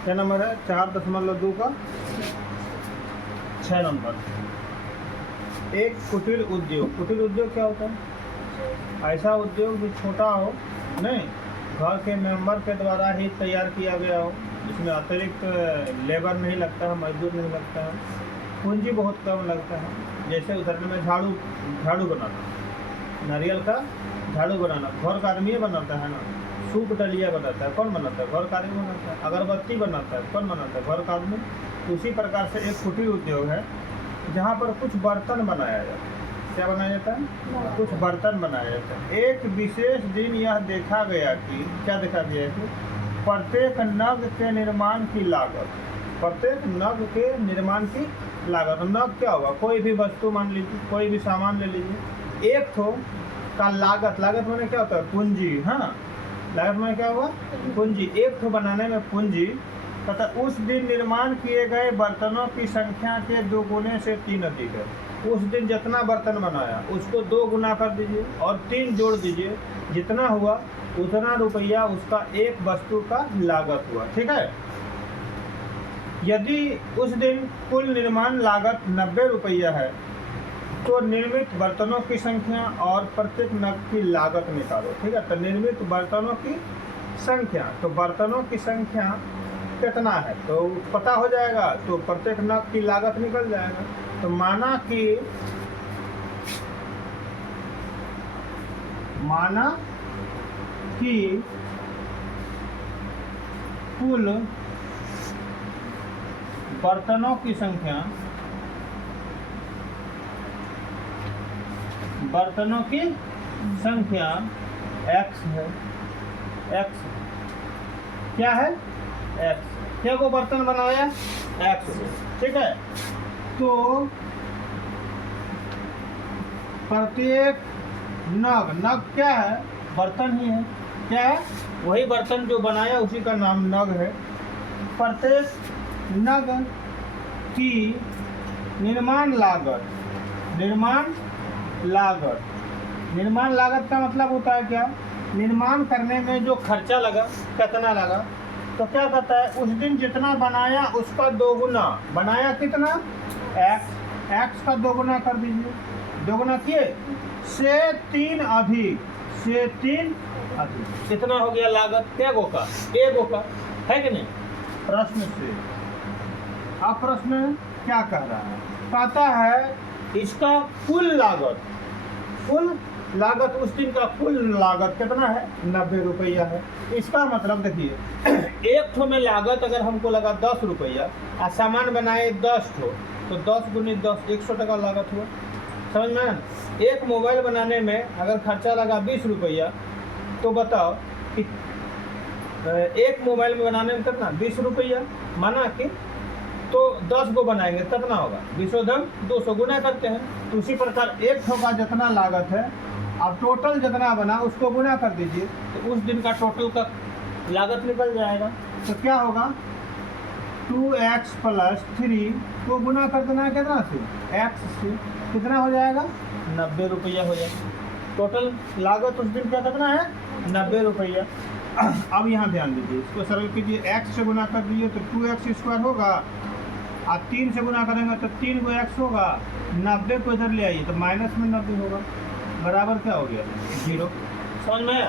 क्या नंबर है? 4.2 का 6 नंबर। एक कुटीर उद्योग। कुटीर उद्योग क्या होता है? ऐसा उद्योग जो छोटा हो, नहीं, घर के मेंबर के द्वारा ही तैयार किया गया हो, जिसमें अतिरिक्त लेबर नहीं लगता है, मजदूर नहीं लगता है, पूंजी बहुत कम लगता है। जैसे उदाहरण में झाड़ू बनाना, नारियल का झाड़ू बनाना घर का आदमी बनाता है ना। सूप डलिया बनाता है, कौन बनाता है? घर का आदमी बनाता है। अगरबत्ती बनाता है, कौन बनाता है? घर का आदमी। तो उसी प्रकार से एक कुटीर उद्योग है जहाँ पर कुछ बर्तन बनाया जाता है। क्या बनाया जाता है? कुछ बर्तन बनाया जाता है। एक विशेष दिन यह देखा गया कि, क्या देखा गया कि प्रत्येक नग के निर्माण की लागत, प्रत्येक नग के निर्माण की लागत, नग क्या होगा? कोई भी वस्तु मान लीजिए, कोई भी सामान ले लीजिए, एक तो का लागत, लागत मैंने क्या होता है? पूंजी। हाँ, लागत में क्या होगा? पूंजी। एक तो बनाने में पूंजी तथा उस दिन निर्माण किए गए बर्तनों की संख्या के 2 गुने से 3 अधिक है। उस दिन जितना बर्तन बनाया उसको 2 गुना कर दीजिए और 3 जोड़ दीजिए, जितना हुआ उतना रुपया उसका एक वस्तु का लागत हुआ। ठीक है। यदि उस दिन कुल निर्माण लागत 90 रुपया है तो निर्मित बर्तनों की संख्या और प्रत्येक नग की लागत निकालो। ठीक है। तो निर्मित बर्तनों की संख्या, तो बर्तनों की संख्या कितना है तो पता हो जाएगा, तो प्रत्येक नग की लागत निकल जाएगा। तो माना कि कुल बर्तनों की संख्या, x है। x क्या है? x। क्या को बर्तन बनाया? x। ठीक है। तो प्रत्येक नग क्या है? बर्तन ही है। क्या है? वही बर्तन जो बनाया उसी का नाम नग है। प्रत्येक नग की निर्माण लागत का मतलब होता है क्या? निर्माण करने में जो खर्चा लगा, कितना लगा। तो क्या कहता है? उस दिन जितना बनाया उसका 2 गुना। बनाया कितना? x का 2 गुना कर दीजिए। 2 गुना किए से 3 अधिक, कितना हो गया लागत? क्या गो का? ए गो का है कि नहीं? प्रश्न से अब प्रश्न क्या कह रहा है? कहता है इसका कुल लागत उस दिन का कुल लागत कितना है? 90 रुपया है। इसका मतलब देखिए, एक ठो में लागत अगर हमको लगा 10 रुपया और सामान बनाए 10 ठो, तो 10 गुनी 10 100 टका लागत हुआ। समझ में? एक मोबाइल बनाने में अगर खर्चा लगा 20 रुपया, तो बताओ कि एक मोबाइल में बनाने में कितना? 20 रुपया। माना कि तो 10 गो बनाएंगे, कितना होगा? 20 गुना करते हैं। तो उसी प्रकार एक ठो का जितना लागत है, अब टोटल जितना बना उसको गुना कर दीजिए, तो उस दिन का टोटल का लागत निकल जाएगा। तो क्या होगा? 2x + 3 को गुना कर देना है कितना से? x से। कितना हो जाएगा? 90 रुपया हो जाएगा। टोटल लागत उस दिन का कितना है? 90 रुपया। अब यहाँ ध्यान दीजिए, इसको सरल कीजिए। x से गुना कर दीजिए तो 2x² होगा, और 3 से गुना करेंगे तो 3 को x होगा। 90 को इधर ले आइए तो माइनस में 90 होगा, बराबर क्या हो गया? 0। समझ में?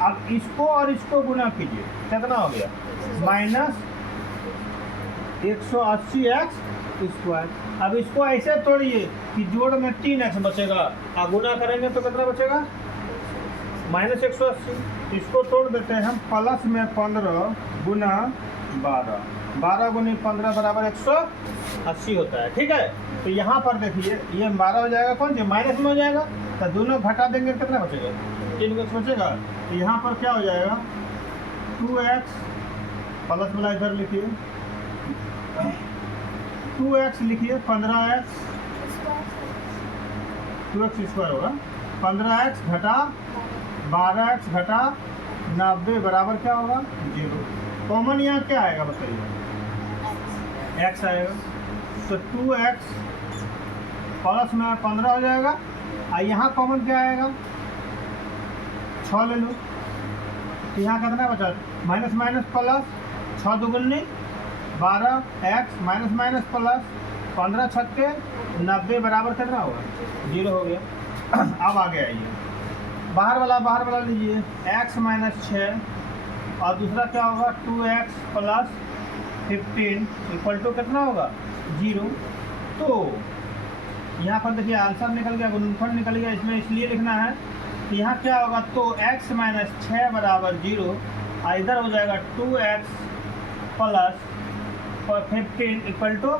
अब इसको और इसको गुना कीजिए, कितना हो गया? -180x²। अब इसको ऐसे तोड़िए कि जोड़ में 3x बचेगा, और गुना करेंगे तो कितना बचेगा? -180। इसको तोड़ देते हैं हम, प्लस में 15 गुना 12, 12 गुनी 15 बराबर 180 होता है। ठीक है। तो यहाँ पर देखिए, ये 12 हो जाएगा, कौन सी माइनस में हो जाएगा, तो दोनों घटा देंगे, कितना बचेगा? 3x बचेगा। तो यहाँ पर क्या हो जाएगा? 2x प्लस वाला इधर लिखिए, 2x लिखिए, 15x, 2x² होगा। 15x घटा 12x घटा 90 बराबर क्या होगा? 0। कॉमन यहाँ क्या आएगा बताइए? x आएगा। तो 2x प्लस में 15 हो जाएगा, और यहाँ कॉमन क्या आएगा? 6 ले लो। तो यहाँ कितना बचा? माइनस माइनस प्लस, 6 दुगुनी 12, x माइनस माइनस प्लस 15 छक्के 90 बराबर कितना होगा 0 हो गया। अब आगे आइए, बाहर वाला लीजिए, x माइनस 6 और दूसरा क्या होगा 2x प्लस 15 इक्वल टू कितना होगा 0। तो यहाँ पर देखिए आंसर निकल गया, गुणनफल निकल गया, इसमें इसलिए लिखना है कि यहाँ क्या होगा, तो x माइनस 6 बराबर 0 और इधर हो जाएगा 2x प्लस 15 इक्वल टू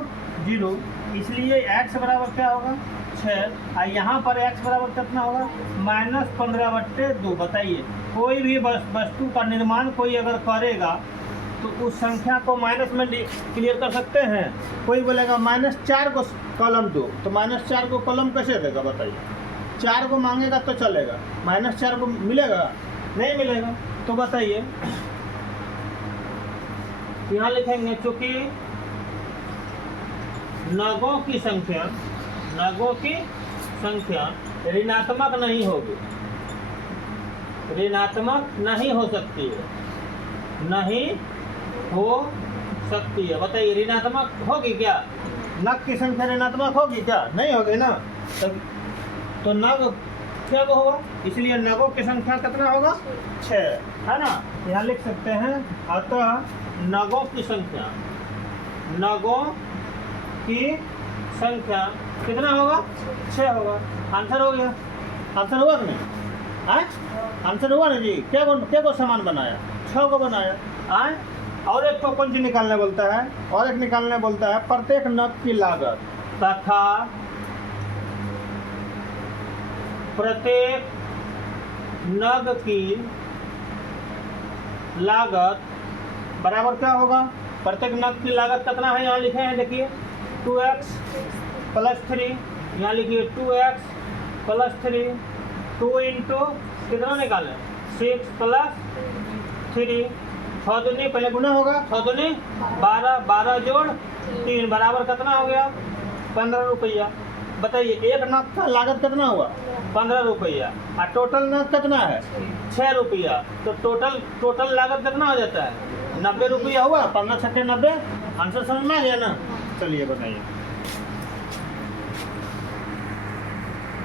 0, इसलिए x बराबर क्या होगा 6 और यहाँ पर x बराबर कितना होगा -15/2। बताइए कोई भी वस्तु का निर्माण कोई अगर करेगा तो उस संख्या को माइनस में क्लियर कर सकते हैं। कोई बोलेगा -4 को कॉलम दो, तो -4 को कॉलम कैसे देगा बताइए, 4 को मांगेगा तो चलेगा, -4 को मिलेगा नहीं मिलेगा। तो बताइए यहाँ लिखेंगे चूंकि नगों की संख्या ऋणात्मक नहीं होगी, ऋणात्मक नहीं हो सकती है, नहीं हो सकती है। बताइए ऋणात्मक होगी क्या, नग की संख्या ऋणात्मक होगी क्या, नहीं होगी ना। तो नग क्या होगा, इसलिए नगों की संख्या कितना होगा 6 है ना। यहाँ लिख सकते हैं अतः नगों की संख्या कितना होगा 6 होगा। आंसर हो गया, आंसर हुआ कि नहीं, आंसर हुआ ना जी। क्या को समान बनाया 6 को बनाया। और एक को कौन सी निकालने बोलता है, और एक निकालने बोलता है प्रत्येक नग की लागत तथा प्रत्येक नग की लागत बराबर क्या होगा, प्रत्येक नग की लागत कितना है यहाँ लिखे हैं देखिए 2x प्लस 3, यहाँ लिखिए 2x प्लस 3, 2 इंटू कितना निकालें 6 प्लस 3, 6 दूनी पहले गुना होगा, 6 दूनी 12, 12 जोड़ 3 बराबर कितना हो गया 15 रुपया। बताइए एक नग का लागत कितना हुआ 15 रुपया और टोटल नग कितना है 6 रुपया, तो टोटल लागत कितना हो जाता है 90 रुपया हुआ। 15 छक्के 90, आंसर समझ में आ गया ना। चलिए बताइए।